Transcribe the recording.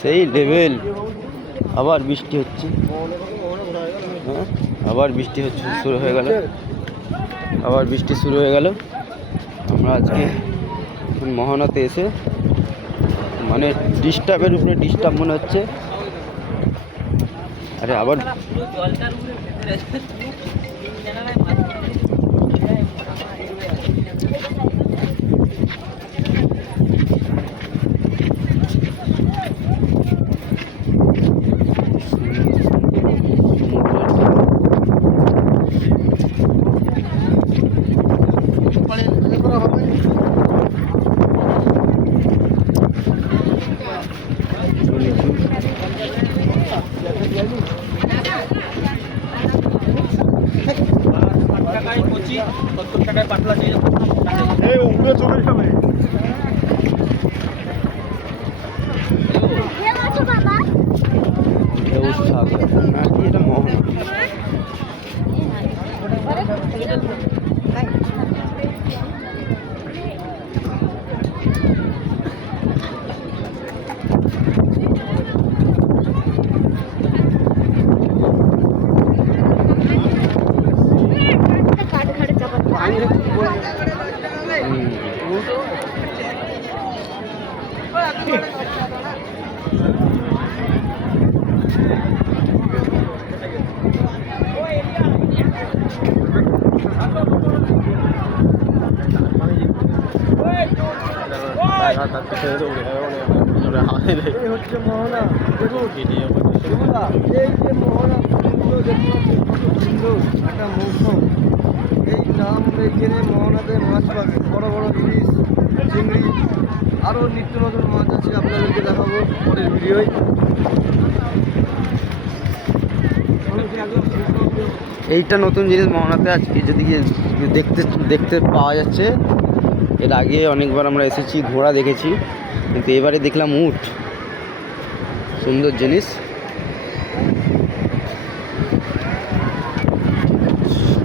সেই লেভেল। আবার বৃষ্টি হচ্ছে, হ্যাঁ আবার বৃষ্টি হচ্ছে, শুরু হয়ে গেল, আবার বৃষ্টি শুরু হয়ে গেল। আমরা আজকে মোহনাতে এসে মানে ডিস্টার্বের উপরে ডিস্টার্ব মনে হচ্ছে। আরে আবার নাকি এটা মোহনা। হচ্ছে মোহনা। এই যে মোহনা সুন্দর একটা মৌসুম, এই নাম এখানে মোহনাতে মাছ পাবে, বড় বড় ইলিশ, চিংড়ি, আরও নিত্য নতুন মাছ আছে, আপনাদেরকে দেখাবো পরের ভিডিওয়। এইটা নতুন জিনিস মোহনাতে আজকে যেদিকে দেখতে পাওয়া যাচ্ছে। এর আগে অনেকবার আমরা এসেছি, ঘোড়া দেখেছি, কিন্তু এবারে দেখলাম উট। সুন্দর জিনিস।